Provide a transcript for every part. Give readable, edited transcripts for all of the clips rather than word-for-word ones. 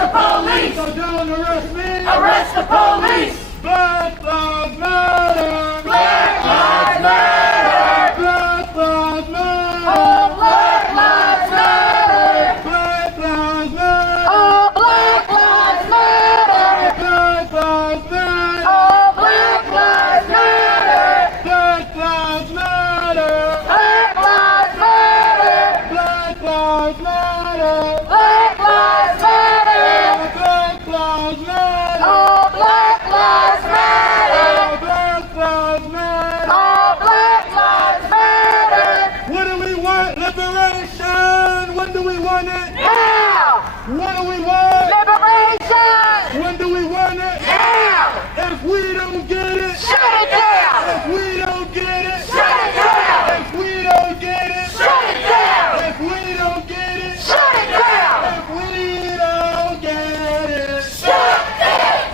the police! So don't arrest me! Arrest the police! Black lives matter! Black lives matter! Black lives matter! All Black lives matter! Black lives matter! All Black lives matter! Black lives matter! All Black lives matter! Black lives matter! Black lives matter! Black lives matter! Black lives matter! Black lives matter! All Black lives matter! Black lives matter! All Black lives matter! What do we want? Liberation! When do we want it? Now! What do we want? Liberation! When do we want it? Now! If we don't get it, Shut it down! if we don't get it, Shut it down! if we don't get it, Shut it down! if we don't get it, Shut it down! if we don't get it, Shut it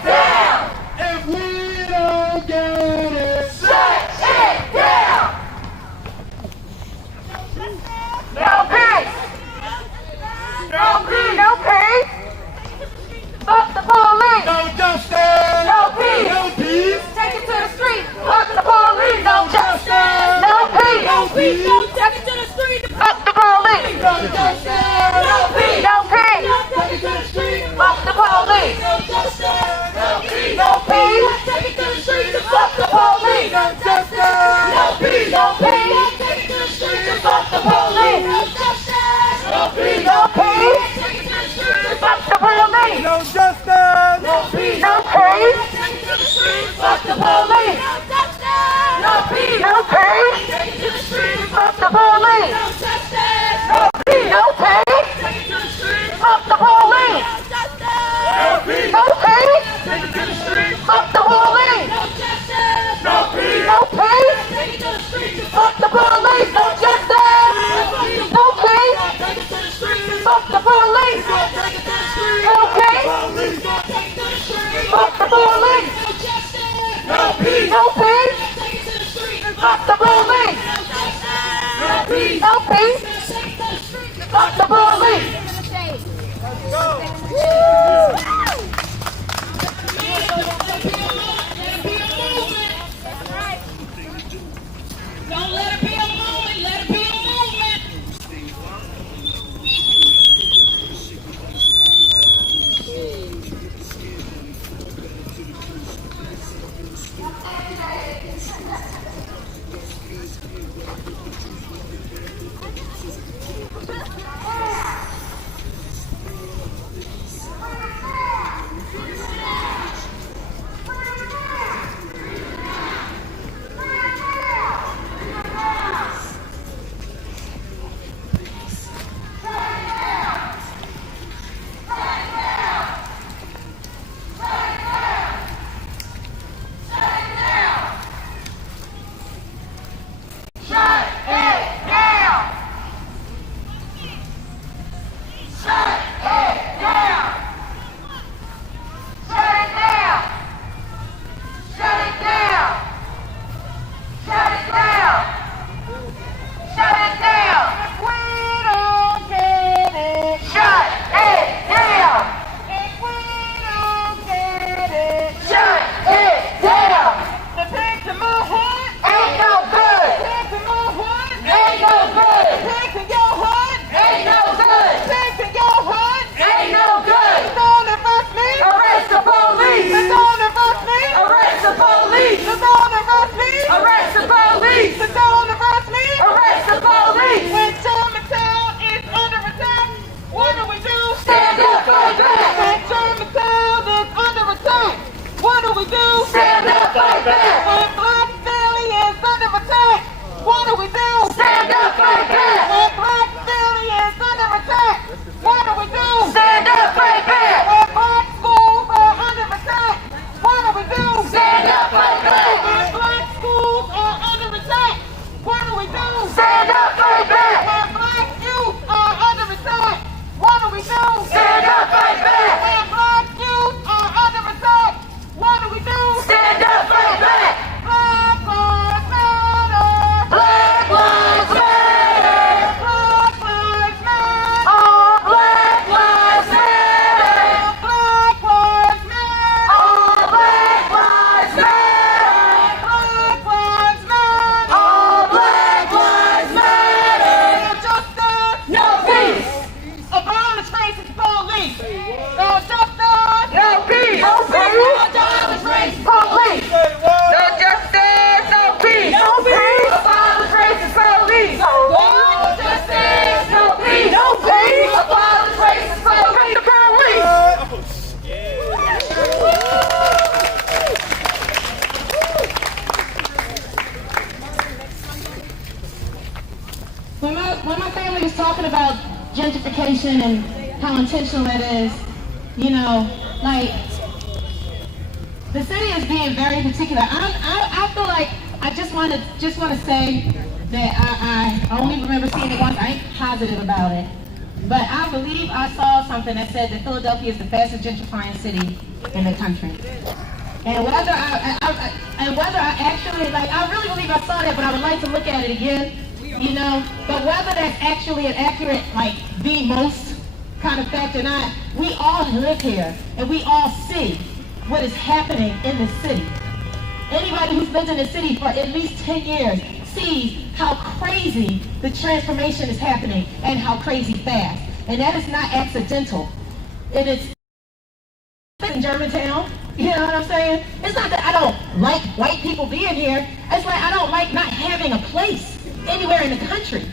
down! if we don't get it. Shut it down! No peace! No peace! No peace! Fuck the police! No justice! No peace! No peace! Take it to the street! Fuck the police! No justice! No peace! No peace! Take it to the street! Fuck the police! No justice! No peace! No peace! Take it to the street! Fuck the police! No justice! No peace! No peace! Take it to the street! Fuck the police! No justice! No peace! No peace! Take it to the street! Fuck the police! No justice! No peace! No peace! Take it to the street! Fuck the police! No justice! No peace! No peace! Take it to the street! Fuck the police! No justice! No peace! No peace! Take it to the street! Fuck the police! No justice! No peace! No peace! Take it to the street! Fuck the police! No justice! No peace! No peace! Take it to the street! Fuck the police! No justice! No peace! No peace! Take it to the street! Fuck the police! No justice! No peace! Take it to the street! Fuck the police! Take it to the street! No peace! Police! Take it to the street! Fuck the police! No justice! No peace! No peace! Take it to the street! Fuck the police! No peace! No peace! Fuck the police! Don't let it be a moment, let it be a movement. provocation and how intentional it is. You know, like, the city is being very particular. I feel like I just want to say that I only remember seeing it once. I ain't positive about it, but I believe I saw something that said that Philadelphia is the fastest gentrifying city in the country. And whether I actually, like, I really believe I saw that, but I would like to look at it again, you know. But whether that's actually an accurate, like, the most kind of fact or not, we all live here and we all see what is happening in the city. Anybody who's lived in the city for at least 10 years sees how crazy the transformation is happening and how crazy fast. And that is not accidental. It is in Germantown. You know what I'm saying? It's not that I don't like white people being here. It's like I don't like not having a place anywhere in the country.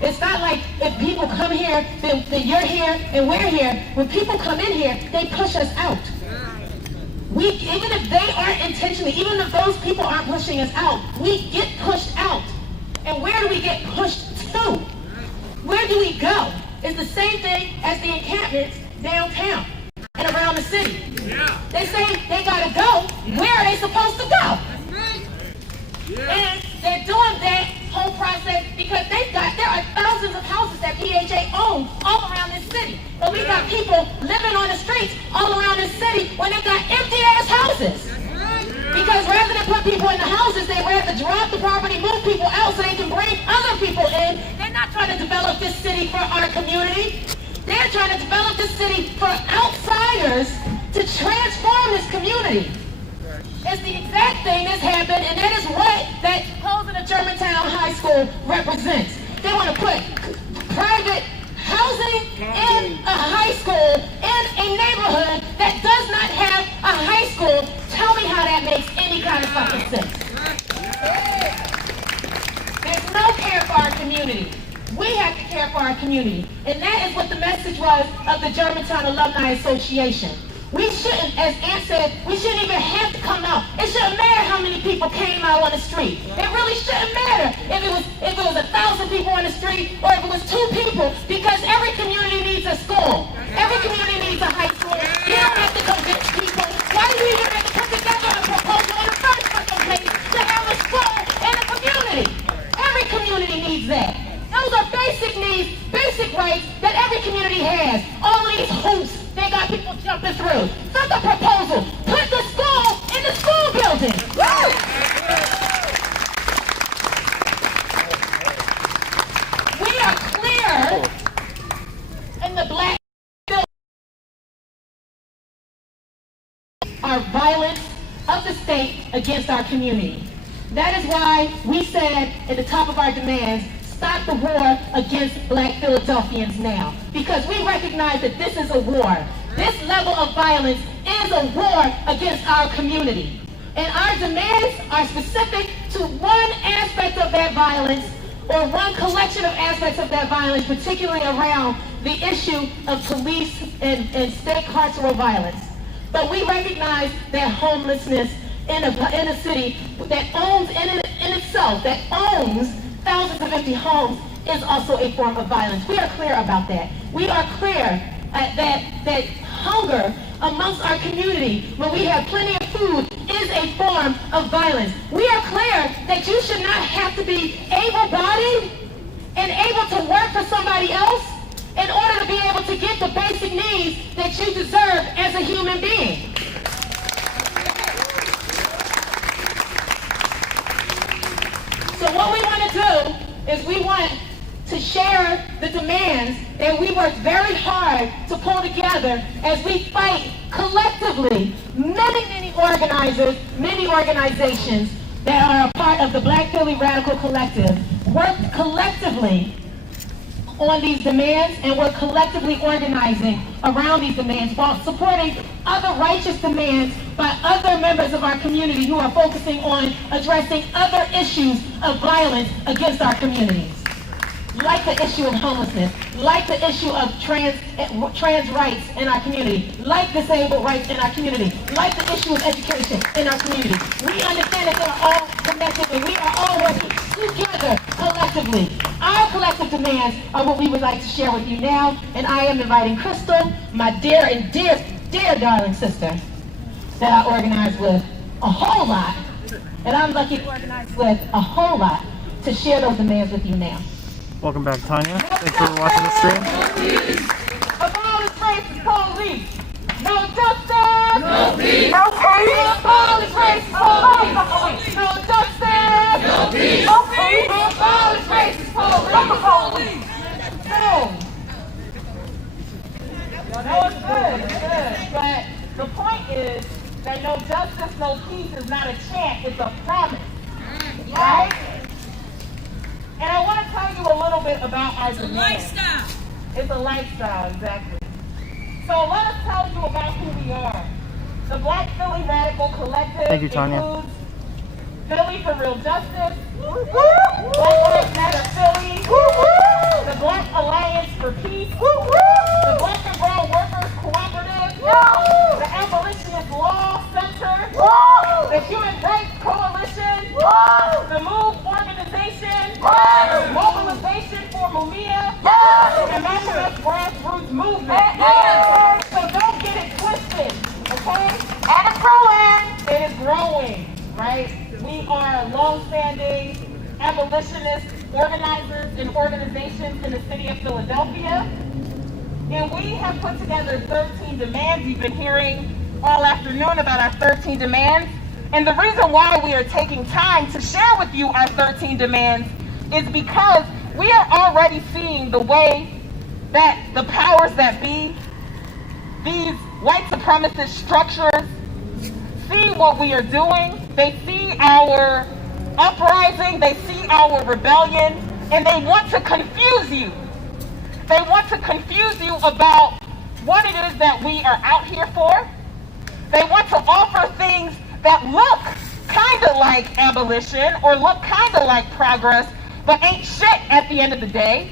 It's not like if people come here, then you're here and we're here. When people come in here, they push us out. Even if they aren't intentionally, even if those people aren't pushing us out, we get pushed out. And where do we get pushed to? Where do we go? It's the same thing as the encampments downtown and around the city. They say they gotta go. Where are they supposed to go? And they're doing that whole process because there are thousands of houses that PHA owns all around this city. But we got people living on the streets all around this city when they got empty ass houses. Because rather than put people in the houses, they rather drop the property, move people out so they can bring other people in. They're not trying to develop this city for our community. They're trying to develop this city for outsiders to transform this community. It's the exact thing that's happened, and that is what that closing of Germantown High School represents. They want to put private housing in a high school in a neighborhood that does not have a high school. Tell me how that makes any kind of fucking sense. There's no care for our community. We have to care for our community. And that is what the message was of the Germantown Alumni Association. We shouldn't, as Ann said, we shouldn't even have to come out. It shouldn't matter how many people came out on the street. It really shouldn't matter if it was 1,000 people on the street or if it was 2 people, because every community needs a school. Every community needs a high school. You don't have to convince people. Why do you even have to put together a proposal in the first fucking place to have a school in a community? Every community needs that. Those are basic needs, basic rights that every community has. All these hoops they got people jumping through. Fuck a proposal. Put the school in the school building. Woo! We are clear in the black our violence of the state against our community. That is why we said at the top of our demands, stop the war against black Philadelphians now. Because we recognize that this is a war. This level of violence is a war against our community. And our demands are specific to one aspect of that violence, or one collection of aspects of that violence, particularly around the issue of police and state carceral violence. But we recognize that homelessness in a city that owns in itself, that owns thousands of empty homes, is also a form of violence. We are clear about that. We are clear that hunger amongst our community, when we have plenty of food, is a form of violence. We are clear that you should not have to be able-bodied and able to work for somebody else in order to be able to get the basic needs that you deserve as a human being. So what we want to do is we want to share the demands that we worked very hard to pull together as we fight collectively. Many organizers, many organizations that are a part of the Black Philly Radical Collective worked collectively on these demands, and we're collectively organizing around these demands while supporting other righteous demands by other members of our community who are focusing on addressing other issues of violence against our communities, like the issue of homelessness, like the issue of trans rights in our community, like disabled rights in our community, like the issue of education in our community. We understand that they're all connected and we are all working together, collectively. Our collective demands are what we would like to share with you now, and I am inviting Crystal, my dear and dear darling sister, that I organized with a whole lot, and I'm lucky to organize with a whole lot, to share those demands with you now. Welcome back, Tanya. Thanks for watching the stream. Abolish racist police. No justice. No peace. No peace. Abolish racist police. No justice. No peace. No peace. Abolish racist police. Boom. That was good. Good. But the point is that no justice, no peace is not a chant. It's a promise. Right? And I want to tell you a little bit about our demands. Lifestyle. It's a lifestyle, exactly. So let us tell you about who we are. The Black Philly Radical Collective Thank you, Tanya. includes Philly for Real Justice, Black Lives Matter Philly, the Black Alliance for Peace, the Black and Brown Workers Cooperative, the Abolitionist Law Center, the Human Rights Coalition, the MOVE Organization, Mobilization for Mumia, and Maximus Grassroots Movement. So don't get it twisted, okay? And it's growing. It is growing, right? We are long-standing abolitionist organizers and organizations in the city of Philadelphia. And we have put together 13 demands. You've been hearing all afternoon about our 13 demands. And the reason why we are taking time to share with you our 13 demands is because we are already seeing the way that the powers that be, these white supremacist structures, see what we are doing. They see our uprising, they see our rebellion, and they want to confuse you. They want to confuse you about what it is that we are out here for. They want to offer things that look kind of like abolition or look kind of like progress, but ain't shit at the end of the day.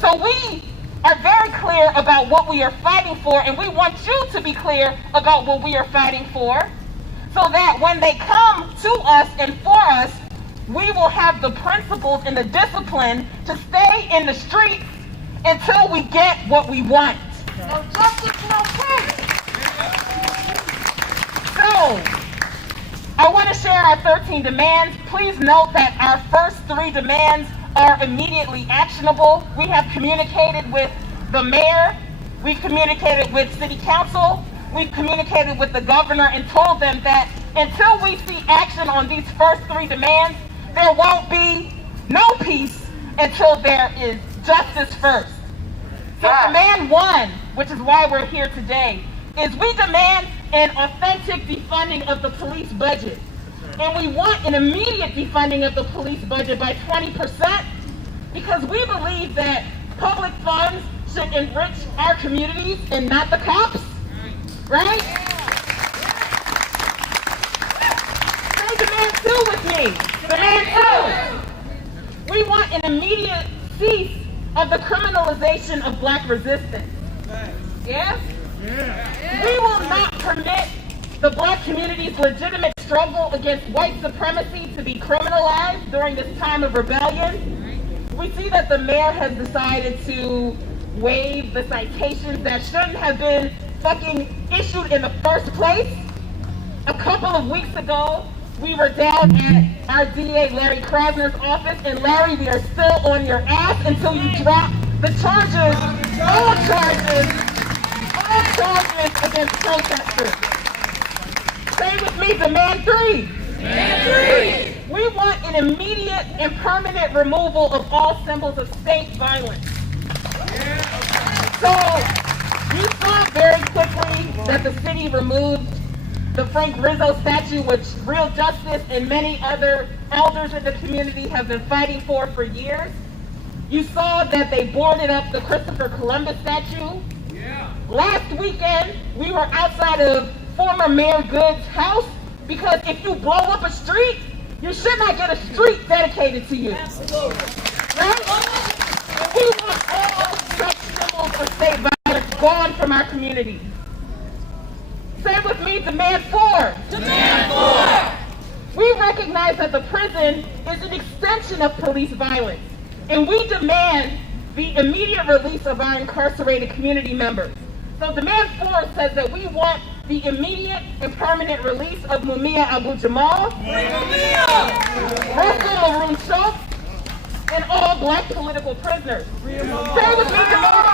So we are very clear about what we are fighting for, and we want you to be clear about what we are fighting for, so that when they come to us and for us, we will have the principles and the discipline to stay in the streets until we get what we want. No justice, no peace. So, I want to share our 13 demands. Please note that our first 3 demands are immediately actionable. We have communicated with the mayor, we've communicated with city council, we've communicated with the governor and told them that until we see action on these first 3 demands, there won't be no peace until there is justice first. So demand 1, which is why we're here today, is we demand an authentic defunding of the police budget. And we want an immediate defunding of the police budget by 20%, because we believe that public funds should enrich our communities and not the cops, right? Say demand 2 with me. Demand 2. We want an immediate cease of the criminalization of black resistance. Yes? We will not permit the black community's legitimate struggle against white supremacy to be criminalized during this time of rebellion. We see that the mayor has decided to waive the citations that shouldn't have been fucking issued in the first place. A couple of weeks ago, we were down at our DA Larry Krasner's office, and Larry, we are still on your ass until you drop the charges, all charges against protesters. Say with me, demand 3. Demand 3. We want an immediate and permanent removal of all symbols of state violence. So, you saw very quickly that the city removed the Frank Rizzo statue, which Real Justice and many other elders in the community have been fighting for years. You saw that they boarded up the Christopher Columbus statue. Last weekend, we were outside of former Mayor Good's house, because if you blow up a street, you should not get a street dedicated to you. Absolutely. Right? And we want all such symbols of state violence gone from our community. Say with me, demand 4. Demand 4. We recognize that the prison is an extension of police violence, and we demand the immediate release of our incarcerated community members. So demand 4 says that we want the immediate and permanent release of Mumia Abu-Jamal, Russell Maroon Schultz, and all black political prisoners. Say with me, demand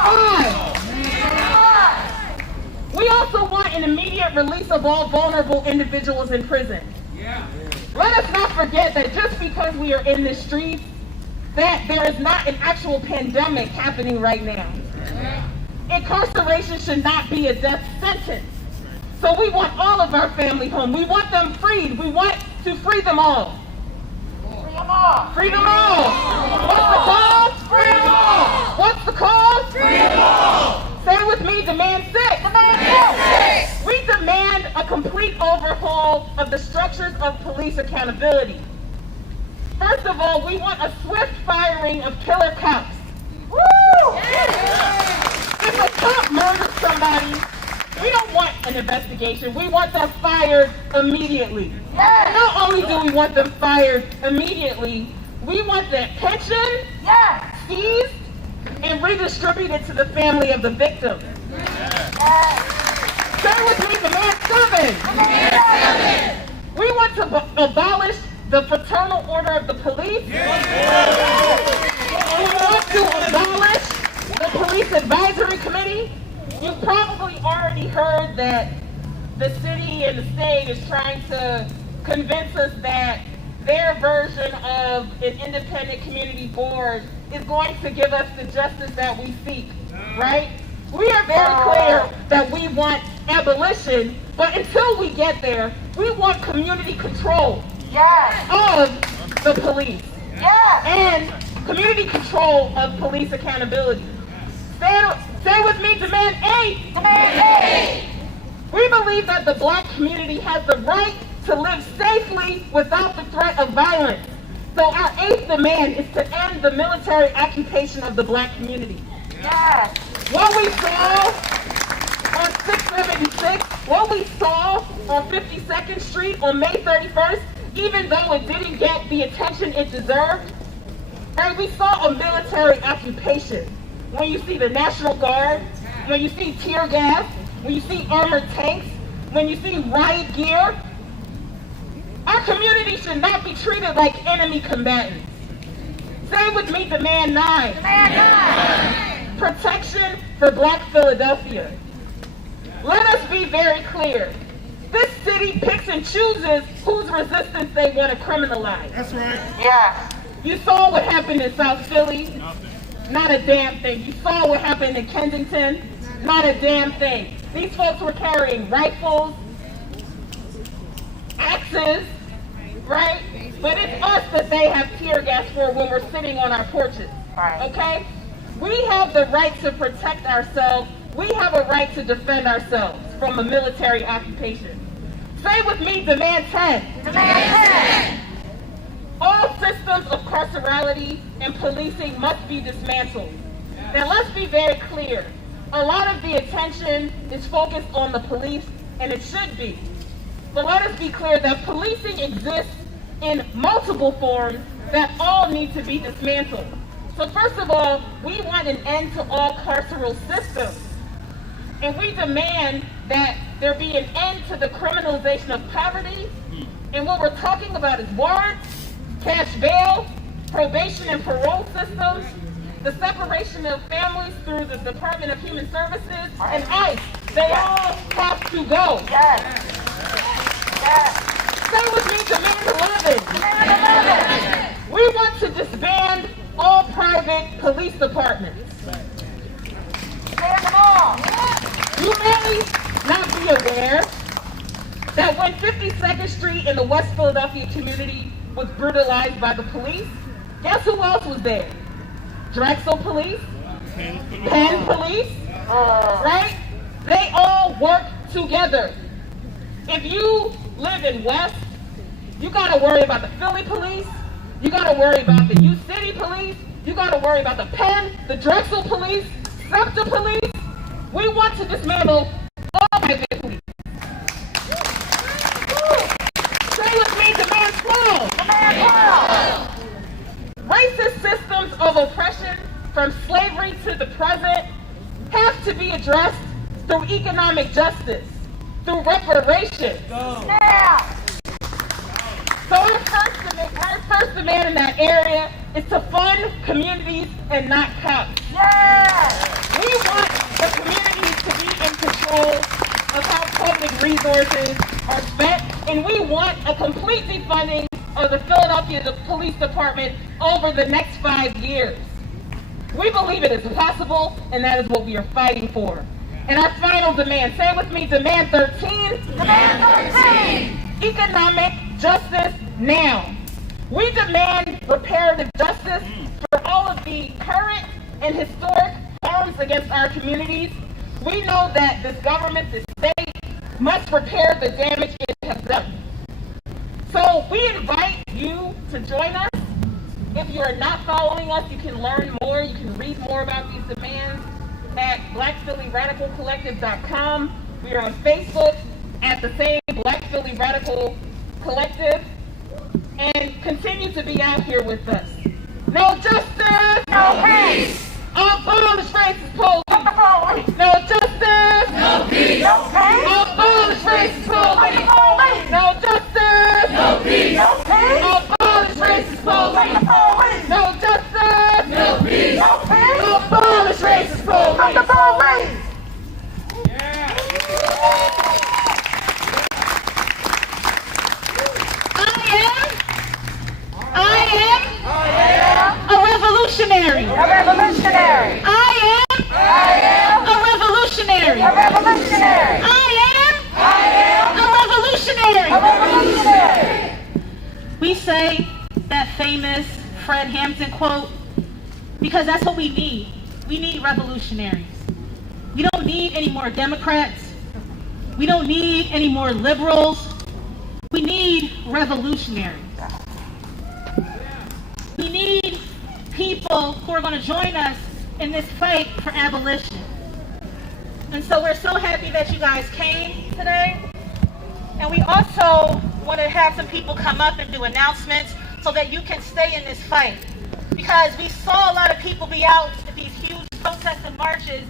5. We also want an immediate release of all vulnerable individuals in prison. Let us not forget that just because we are in the streets, that there is not an actual pandemic happening right now. Incarceration should not be a death sentence. So we want all of our family home. We want them freed. We want to free them all. Free them all. Free them all. What's the cause? Free them all. What's the cause? Free them all. Say with me, demand 6. Demand 6. We demand a complete overhaul of the structures of police accountability. First of all, we want a swift firing of killer cops. Woo! If a cop murders somebody, we don't want an investigation. We want them fired immediately. Not only do we want them fired immediately, we want their pension seized and redistributed to the family of the victim. Say with me, demand 7. We want to abolish the fraternal order of the police. We want to abolish the police advisory committee. You've probably already heard that the city and the state is trying to convince us that their version of an independent community board is going to give us the justice that we seek, right? We are very clear that we want abolition, but until we get there, we want community control of the police and community control of police accountability. Say with me, demand 8. Demand 8. We believe that the black community has the right to live safely without the threat of violence. So our 8th demand is to end the military occupation of the black community. What we saw on 676, what we saw on 52nd Street on May 31st, even though it didn't get the attention it deserved, right? We saw a military occupation. When you see the National Guard, when you see tear gas, when you see armored tanks, when you see riot gear, our community should not be treated like enemy combatants. Say with me, demand 9. Demand 9. Protection for Black Philadelphia. Let us be very clear. This city picks and chooses whose resistance they want to criminalize. That's right. You saw what happened in South Philly? Not a damn thing. You saw what happened in Kensington? Not a damn thing. These folks were carrying rifles, axes, right? But it's us that they have tear gas for when we're sitting on our porches, okay? We have the right to protect ourselves. We have a right to defend ourselves from a military occupation. Say with me, demand 10. Demand 10. All systems of carcerality and policing must be dismantled. Now let's be very clear. A lot of the attention is focused on the police, and it should be. But let us be clear that policing exists in multiple forms that all need to be dismantled. So first of all, we want an end to all carceral systems. And we demand that there be an end to the criminalization of poverty. And what we're talking about is warrants, cash bail, probation and parole systems, the separation of families through the Department of Human Services, and ICE. They all have to go. Stay with me, demand 11. Demand 11. We want to disband all private police departments. Stand them all. You may not be aware that when 52nd Street in the West Philadelphia community was brutalized by the police, guess who else was there? Drexel Police, Penn Police, right? They all work together. If you live in West, you gotta worry about the Philly Police, you gotta worry about the U City Police, you gotta worry about the Penn, the Drexel Police, SEPTA Police. We want to dismantle all private police. Say with me, demand from slavery to the present, have to be addressed through economic justice, through reparations. Yeah. So our first demand in that area is to fund communities and not cops. Yeah. We want the communities to be in control of how public resources are spent, and we want a complete defunding of the Philadelphia Police Department over the next 5 years. We believe it is possible, and that is what we are fighting for. And our final demand, say it with me, demand 13. Demand 13. Economic justice now. We demand reparative justice for all of the current and historic harms against our communities. We know that this government, this state, must repair the damage it has done. So we invite you to join us. If you are not following us, you can learn more. You can read more about these demands at blackphillyradicalcollective.com. We are on Facebook at the same Black Philly Radical Collective. And continue to be out here with us. No justice! No peace! Abolish racist police! No justice! No peace! No peace! Abolish racist police! No justice! No peace! No peace! Abolish racist police! No justice! No peace! No peace! Abolish racist police! The police! I am a revolutionary. A revolutionary! I am a revolutionary. A revolutionary! I am a revolutionary. A revolutionary! We say that famous Fred Hampton quote because that's what we need. We need revolutionaries. We don't need any more Democrats. We don't need any more liberals. We need revolutionaries. We need people who are going to join us in this fight for abolition. And so we're so happy that you guys came today. And we also want to have some people come up and do announcements so that you can stay in this fight. Because we saw a lot of people be out at these huge protests and marches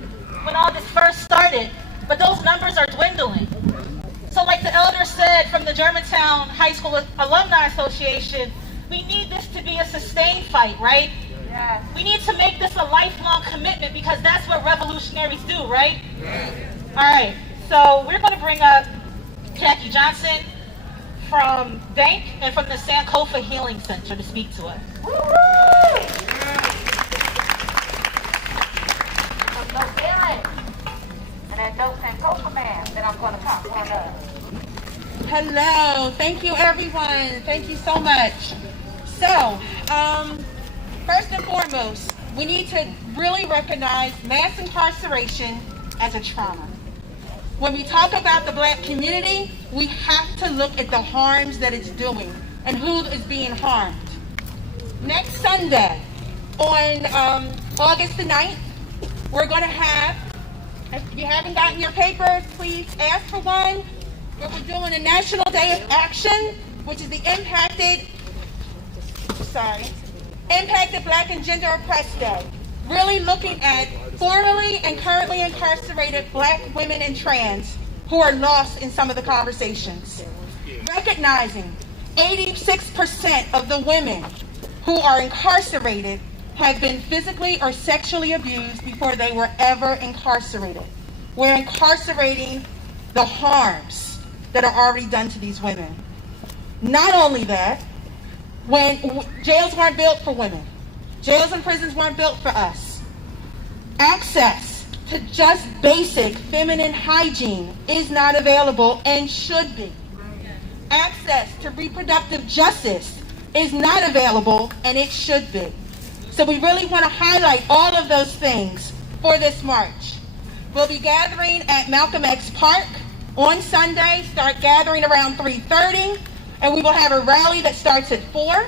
when all this first started, but those numbers are dwindling. So like the elder said from the Germantown High School Alumni Association, we need this to be a sustained fight, right? Yes. We need to make this a lifelong commitment because that's what revolutionaries do, right? All right, so we're going to bring up Jackie Johnson from Bank and from the Sankofa Healing Center to speak to us. No feeling. And that dope Sankofa man that I'm going to pop one up. Hello, thank you everyone. Thank you so much. So, first and foremost, we need to really recognize mass incarceration as a trauma. When we talk about the Black community, we have to look at the harms that it's doing and who is being harmed. Next Sunday, on August the 9th, we're going to have, if you haven't gotten your papers, please ask for one. But we're doing a National Day of Action, which is the Impacted Black and Gender Oppressed Day. Really looking at formerly and currently incarcerated Black women and trans who are lost in some of the conversations. Recognizing 86% of the women who are incarcerated have been physically or sexually abused before they were ever incarcerated. We're incarcerating the harms that are already done to these women. Not only that, when jails weren't built for women, jails and prisons weren't built for us. Access to just basic feminine hygiene is not available and should be. Access to reproductive justice is not available and it should be. So we really want to highlight all of those things for this march. We'll be gathering at Malcolm X Park on Sunday, start gathering around 3:30, and we will have a rally that starts at 4.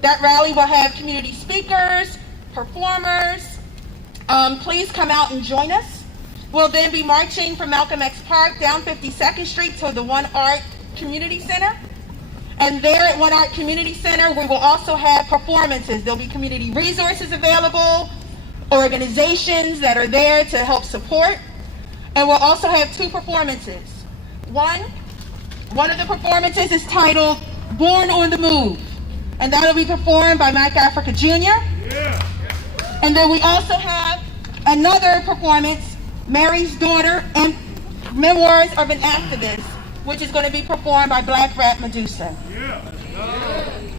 That rally will have community speakers, performers. Please come out and join us. We'll then be marching from Malcolm X Park down 52nd Street to the One Art Community Center. And there at One Art Community Center, we will also have performances. There'll be community resources available, organizations that are there to help support. And we'll also have 2 performances. One of the performances is titled Born on the Move, and that'll be performed by Mike Africa Jr. And then we also have another performance, Mary's Daughter and Memoirs of an Activist, which is going to be performed by Black Rap Medusa.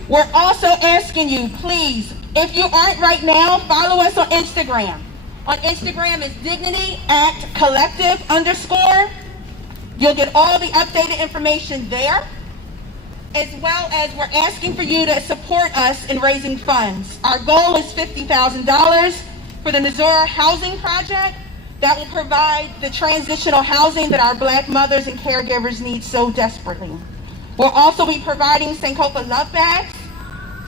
We're also asking you, please, if you aren't right now, follow us on Instagram. On Instagram is dignity@collective_. You'll get all the updated information there, as well as we're asking for you to support us in raising funds. Our goal is $50,000 for the Missouri Housing Project that will provide the transitional housing that our Black mothers and caregivers need so desperately. We'll also be providing Sankofa Love Bags,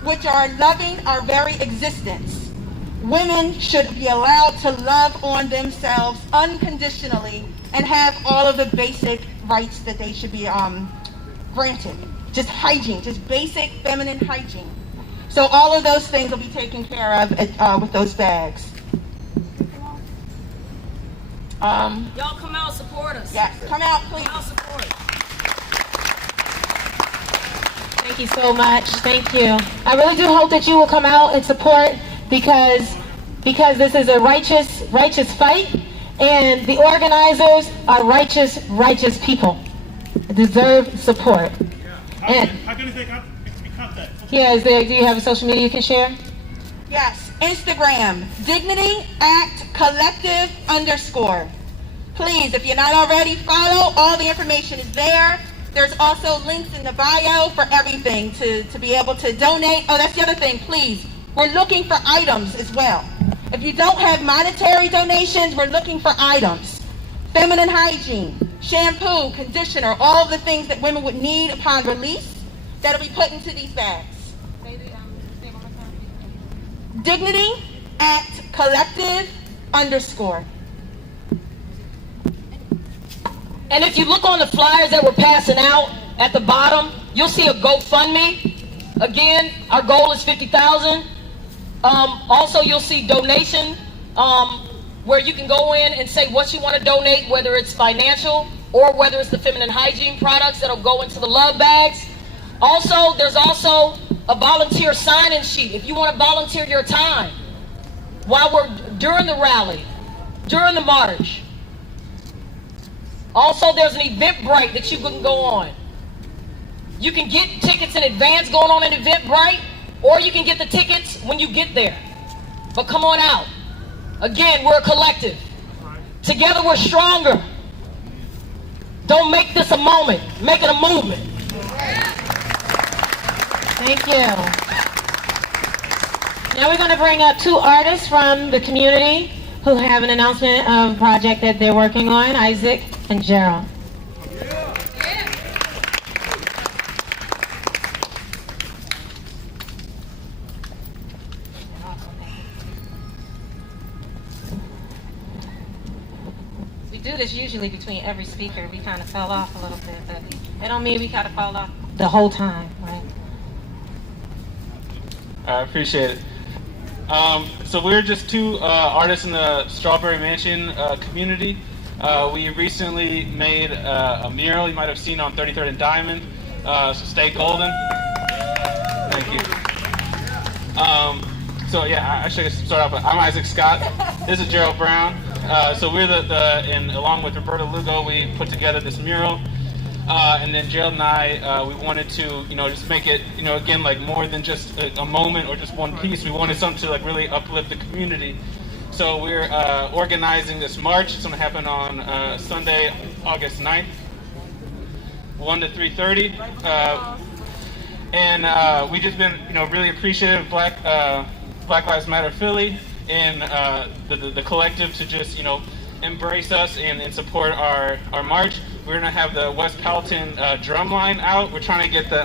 which are loving our very existence. Women should be allowed to love on themselves unconditionally and have all of the basic rights that they should be granted. Just hygiene, just basic feminine hygiene. So all of those things will be taken care of with those bags. Y'all come out, support us. Yes, come out, please. Come out, support. Thank you so much. Thank you. I really do hope that you will come out and support because this is a righteous fight, and the organizers are righteous people. Deserve support. How can they contact? Yeah, do you have a social media you can share? Yes, Instagram, dignity@collective_. Please, if you're not already, follow. All the information is there. There's also links in the bio for everything to be able to donate. Oh, that's the other thing, please. We're looking for items as well. If you don't have monetary donations, we're looking for items. Feminine hygiene, shampoo, conditioner, all of the things that women would need upon release that'll be put into these bags. Dignity@collective_. And if you look on the flyers that we're passing out at the bottom, you'll see a GoFundMe. Again, our goal is $50,000. Also, you'll see donation where you can go in and say what you want to donate, whether it's financial or whether it's the feminine hygiene products that'll go into the love bags. Also, there's also a volunteer sign-in sheet. If you want to volunteer your time during the rally, during the march. Also, there's an Eventbrite that you can go on. You can get tickets in advance going on an Eventbrite, or you can get the tickets when you get there. But come on out. Again, we're a collective. Together we're stronger. Don't make this a moment. Make it a movement. Thank you. Now we're going to bring up 2 artists from the community who have an announcement of a project that they're working on, Isaac and Gerald. We do this usually between every speaker. We kind of fell off a little bit, but it don't mean we kind of fall off the whole time, right? I appreciate it. So we're just 2 artists in the Strawberry Mansion community. We recently made a mural you might have seen on 33rd and Diamond. So stay golden. Thank you. So yeah, I should start off. I'm Isaac Scott. This is Gerald Brown. So we're and along with Roberta Lugo, we put together this mural. And then Gerald and I, we wanted to, just make it, again, like more than just a moment or just one piece. We wanted something to like really uplift the community. So we're organizing this march. It's going to happen on Sunday, August 9th, 1 to 3:30. And we've just been, really appreciative of Black Lives Matter Philly and the collective to just, embrace us and support our march. We're going to have the West Palatine drum line out. We're trying to get the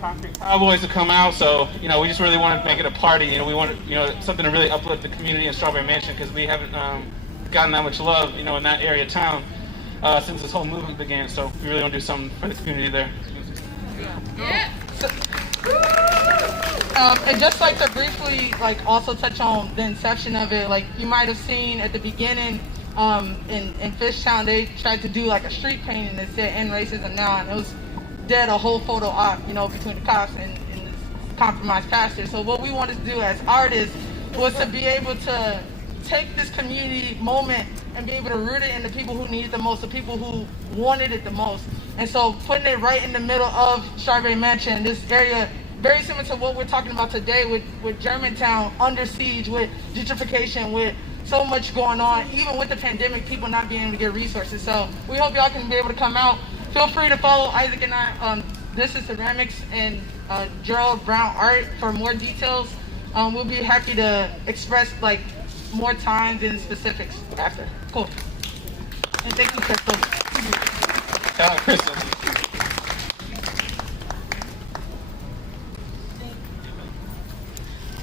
Concrete Cowboys to come out. So, we just really want to make it a party. We want, something to really uplift the community in Strawberry Mansion because we haven't gotten that much love, in that area of town since this whole movement began. So we really want to do something for the community there. Yeah. And just like to briefly, like also touch on the inception of it, like you might have seen at the beginning, in Fishtown, they tried to do like a street painting that said "End Racism Now," and it was dead a whole photo op, between the cops and this compromised pastor. So what we wanted to do as artists was to be able to take this community moment and be able to root it in the people who need it the most, the people who wanted it the most. And so putting it right in the middle of Strawberry Mansion, this area, very similar to what we're talking about today with Germantown under siege, with gentrification, with so much going on, even with the pandemic, people not being able to get resources. So we hope y'all can be able to come out. Feel free to follow Isaac and I. This is Ceramics and Gerald Brown Art for more details. We'll be happy to express like more times and specifics after. Cool. And thank you, Crystal. Crystal.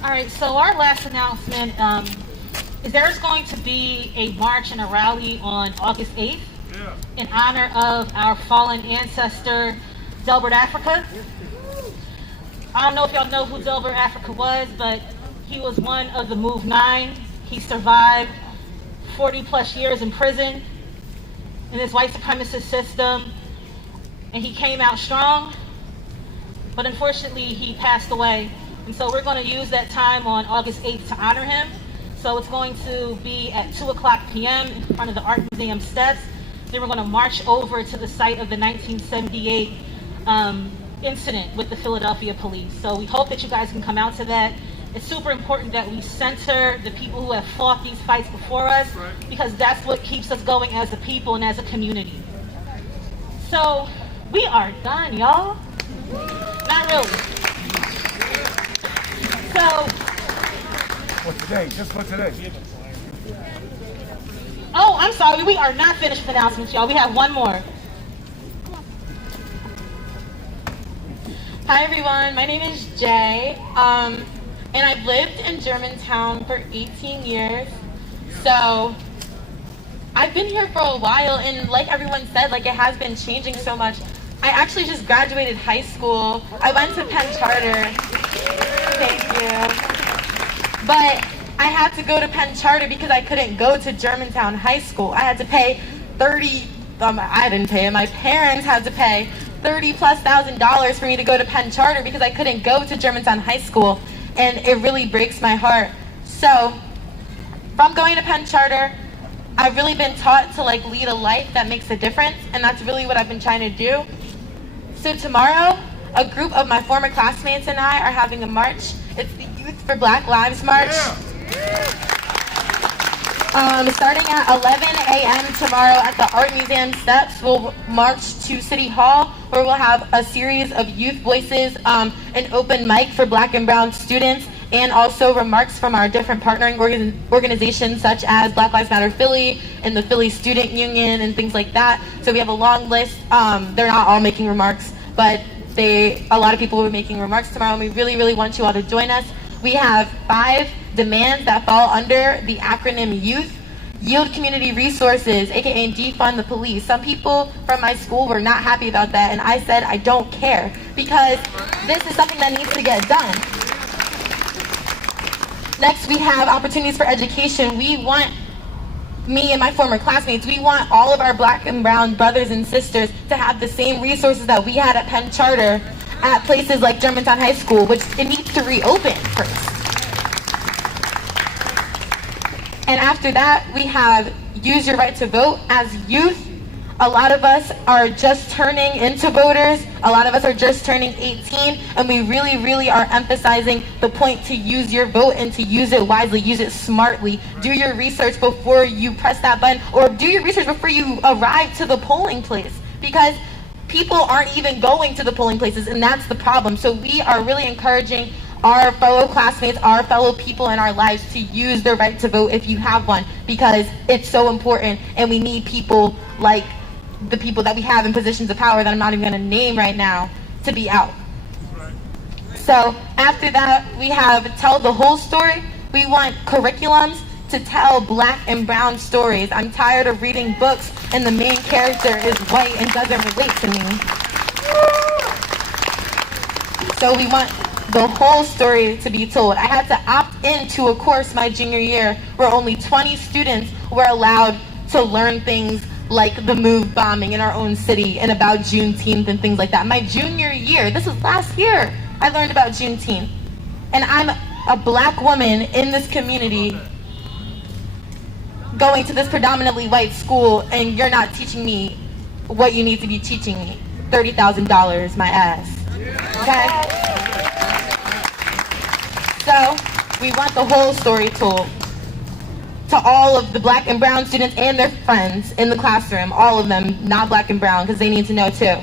All right, so our last announcement is there's going to be a march and a rally on August 8th in honor of our fallen ancestor, Delbert Africa. I don't know if y'all know who Delbert Africa was, but he was one of the Move 9. He survived 40 plus years in prison in this white supremacist system, and he came out strong, but unfortunately he passed away. And so we're going to use that time on August 8th to honor him. So it's going to be at 2:00 p.m. in front of the Art Museum steps. Then we're going to march over to the site of the 1978 incident with the Philadelphia police. So we hope that you guys can come out to that. It's super important that we center the people who have fought these fights before us, because that's what keeps us going as a people and as a community. So we are done, y'all. Not really. So, For today, just for today. oh, I'm sorry, we are not finished with announcements, y'all. We have one more. Hi everyone, my name is Jay, and I've lived in Germantown for 18 years, so I've been here for a while, and like everyone said, like it has been changing so much. I actually just graduated high school. I went to Penn Charter. Thank you. But I had to go to Penn Charter because I couldn't go to Germantown High School. I had to pay I didn't pay it, my parents had to pay $30,000+ for me to go to Penn Charter because I couldn't go to Germantown High School, and it really breaks my heart. So from going to Penn Charter, I've really been taught to like lead a life that makes a difference, and that's really what I've been trying to do. So tomorrow, a group of my former classmates and I are having a march. It's the Youth for Black Lives March. Starting at 11 a.m. tomorrow at the Art Museum steps, we'll march to City Hall, where we'll have a series of youth voices, an open mic for Black and Brown students, and also remarks from our different partnering organizations such as Black Lives Matter Philly and the Philly Student Union and things like that. So we have a long list. They're not all making remarks, but a lot of people will be making remarks tomorrow, and we really, really want you all to join us. We have 5 demands that fall under the acronym YOUTH. Yield community resources, aka defund the police. Some people from my school were not happy about that, and I said I don't care, because this is something that needs to get done. Next, we have opportunities for education. We want, me and my former classmates, we want all of our Black and Brown brothers and sisters to have the same resources that we had at Penn Charter at places like Germantown High School, which it needs to reopen first. And after that, we have use your right to vote. As youth, a lot of us are just turning into voters. A lot of us are just turning 18, and we really, really are emphasizing the point to use your vote and to use it wisely, use it smartly. Do your research before you press that button, or do your research before you arrive to the polling place, because people aren't even going to the polling places, and that's the problem. So we are really encouraging our fellow classmates, our fellow people in our lives to use their right to vote if you have one, because it's so important, and we need people like the people that we have in positions of power that I'm not even going to name right now to be out. So after that, we have tell the whole story. We want curriculums to tell Black and Brown stories. I'm tired of reading books and the main character is white and doesn't relate to me. So we want the whole story to be told. I had to opt into a course my junior year where only 20 students were allowed to learn things like the MOVE bombing in our own city and about Juneteenth and things like that. My junior year, this was last year, I learned about Juneteenth. And I'm a black woman in this community going to this predominantly white school, and you're not teaching me what you need to be teaching me. $30,000, my ass. Okay? So, we want the whole story told to all of the black and brown students and their friends in the classroom, all of them, not black and brown, because they need to know too.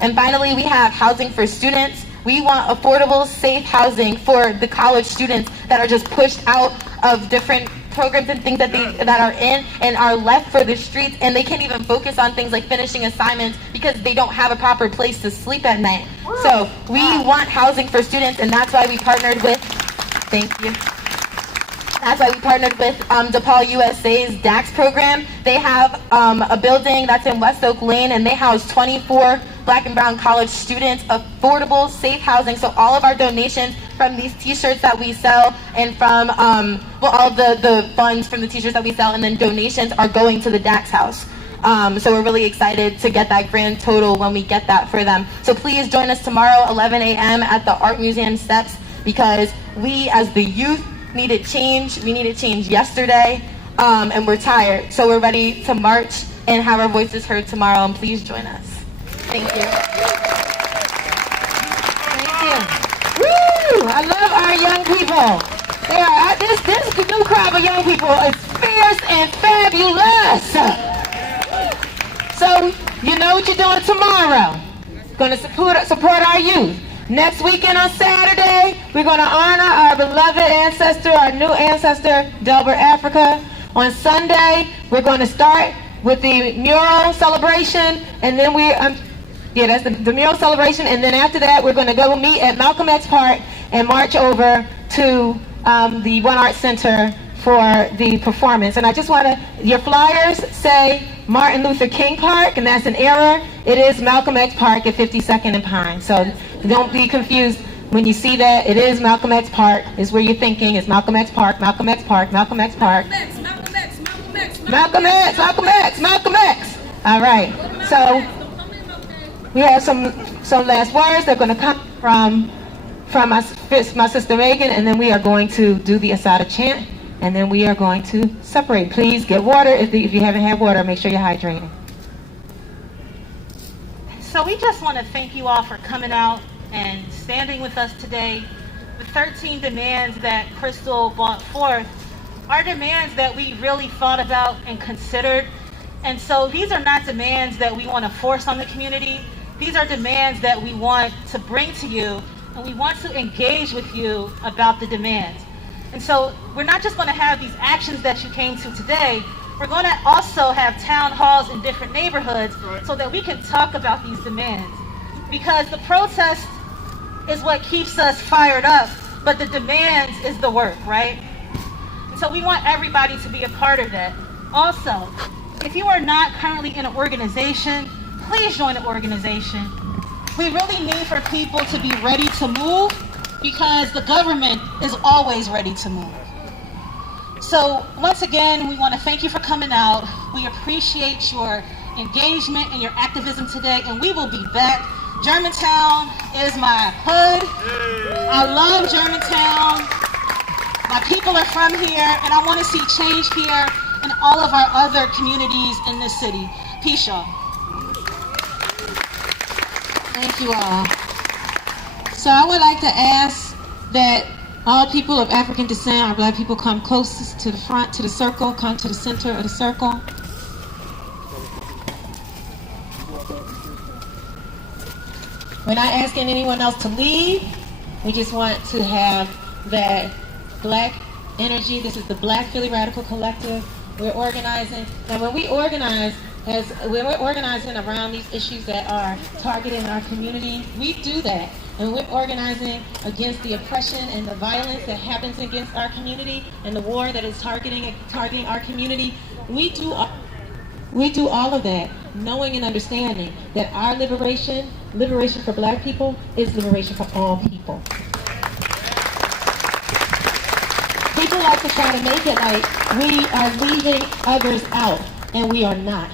And finally, we have housing for students. We want affordable, safe housing for the college students that are just pushed out of different programs and things that are in and are left for the streets, and they can't even focus on things like finishing assignments because they don't have a proper place to sleep at night. So we want housing for students, and that's why we partnered with, thank you. That's why we partnered with DePaul USA's DAX program. They have a building that's in West Oak Lane, and they house 24 black and brown college students, affordable, safe housing. So all of our donations from these t-shirts that we sell and from all the funds from the t-shirts that we sell and then donations are going to the DAX house. So we're really excited to get that grand total when we get that for them. So please join us tomorrow, 11 a.m. at the Art Museum steps, because we as the youth needed change. We needed change yesterday, and we're tired. So we're ready to march and have our voices heard tomorrow, and please join us. Thank you. Thank you. Woo! I love our young people. They are this new crowd of young people is fierce and fabulous. So you know what you're doing tomorrow. Going to support our youth. Next weekend on Saturday, we're going to honor our beloved ancestor, our new ancestor, Delbert Africa. On Sunday, we're going to start with the mural celebration, and then that's the mural celebration, and then after that, we're going to go meet at Malcolm X Park and march over to the One Art Center for the performance. And I just want your flyers say Martin Luther King Park, and that's an error. It is Malcolm X Park at 52nd and Pine. So don't be confused when you see that. It is Malcolm X Park is where you're thinking. It's Malcolm X Park, Malcolm X Park, Malcolm X Park. Malcolm X. All right. So we have some last words. They're going to come from my sister Megan, and then we are going to do the Asada chant, and then we are going to separate. Please get water. If you haven't had water, make sure you're hydrated. So we just want to thank you all for coming out and standing with us today. The 13 demands that Crystal brought forth are demands that we really thought about and considered. And so these are not demands that we want to force on the community. These are demands that we want to bring to you, and we want to engage with you about the demands. And so we're not just going to have these actions that you came to today. We're going to also have town halls in different neighborhoods so that we can talk about these demands. Because the protest is what keeps us fired up, but the demands is the work, right? And so we want everybody to be a part of that. Also, if you are not currently in an organization, please join an organization. We really need for people to be ready to move, because the government is always ready to move. So once again, we want to thank you for coming out. We appreciate your engagement and your activism today, and we will be back. Germantown is my hood. I love Germantown. My people are from here, and I want to see change here in all of our other communities in this city. Peace, y'all. Thank you all. So I would like to ask that all people of African descent, our black people, come closest to the front, to the circle, come to the center of the circle. We're not asking anyone else to leave. We just want to have that black energy. This is the Black Philly Radical Collective. We're organizing. And when we organize, when we're organizing around these issues that are targeting our community, we do that. And we're organizing against the oppression and the violence that happens against our community and the war that is targeting our community. We do all of that, knowing and understanding that our liberation for black people, is liberation for all people. people like to try to make it like we are leaving others out, and we are not.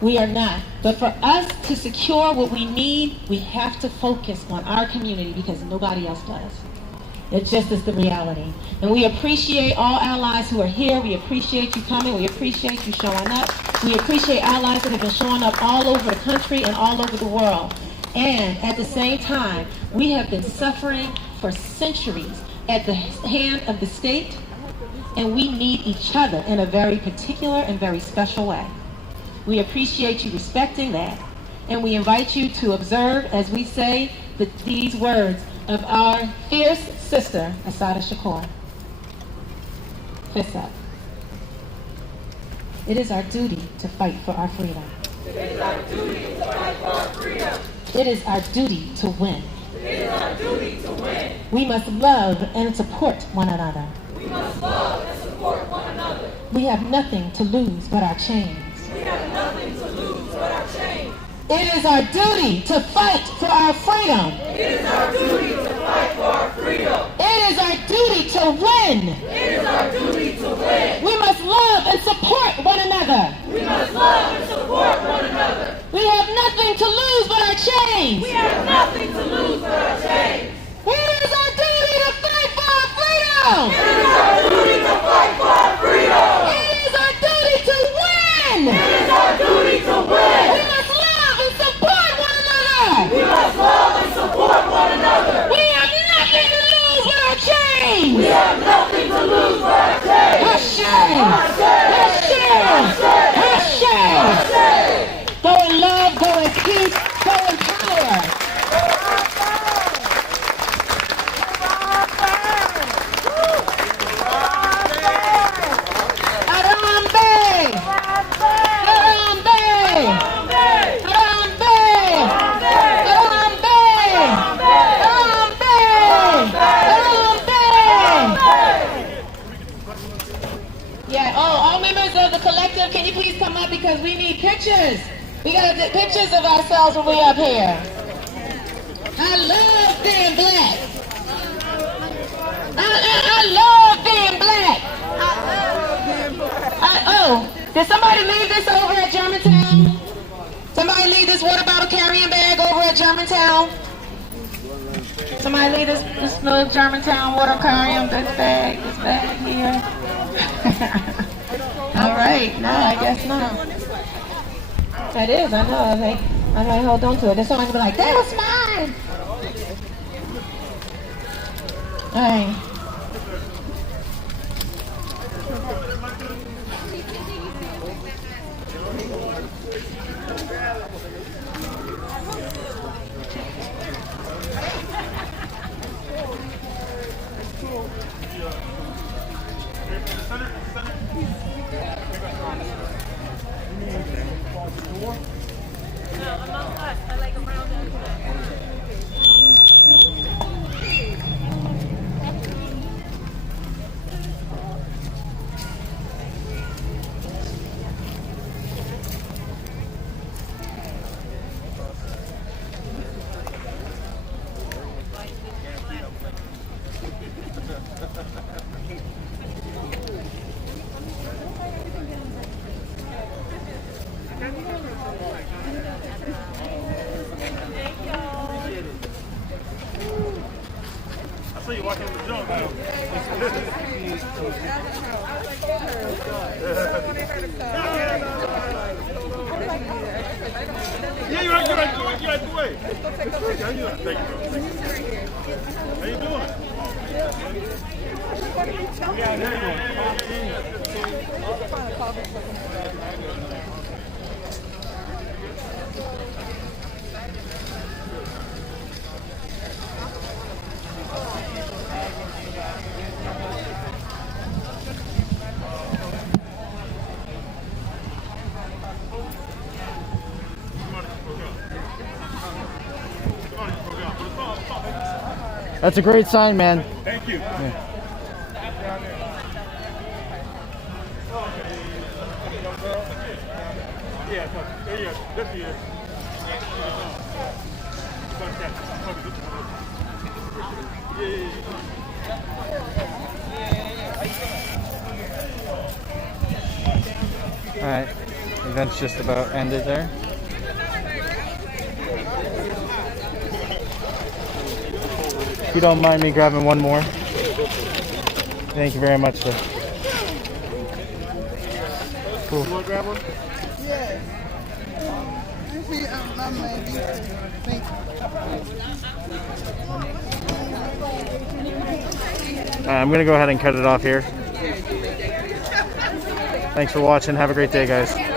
We are not. But for us to secure what we need, we have to focus on our community because nobody else does. It just is the reality. And we appreciate all allies who are here. We appreciate you coming. We appreciate you showing up. We appreciate allies that have been showing up all over the country and all over the world. And at the same time, we have been suffering for centuries at the hand of the state, and we need each other in a very particular and very special way. We appreciate you respecting that, and we invite you to observe as we say these words of our fierce sister, Assata Shakur. Fist up. It is our duty to fight for our freedom. It is our duty to fight for our freedom. It is our duty to win. It is our duty to win. We must love and support one another. We must love and support one another. We have nothing to lose but our chains. We have nothing to lose but our chains. It is our duty to fight for our freedom. It is our duty to fight for our freedom. It is our duty to win. It is our duty to win. We must love and support one another. We must love and support one another. We have nothing to lose but our chains. We have nothing to lose but our chains. It is our duty to fight for our freedom. It is our duty to fight for our freedom. It is our duty to win. It is our duty to win. We must love and support one another. We must love and support one another. We have nothing to lose but our chains. We have nothing to lose but our chains. Hashem. Hashem. Hashem. Go in love, go in peace, go in power. Yeah, all members of the collective, can you please come up because we need pictures. We got pictures of ourselves when we up here. I love being black. I love being black. Did somebody leave this over at Germantown? Somebody leave this water bottle carrying bag over at Germantown? Somebody leave this little Germantown water carrying this bag here. All right, no, I guess not. That is, I know. I gotta hold on to it. Then somebody will be like, that was mine. All right. I see you walking in the jungle. Yeah, you're right the way. Thank you. How you doing? That's a great sign, man. Thank you. Yeah. This year. Yeah. Alright, event's just about ended there. If you don't mind me grabbing one more. Thank you very much, sir. Cool. You want to grab one? I'm going to go ahead and cut it off here. Thanks for watching. Have a great day, guys.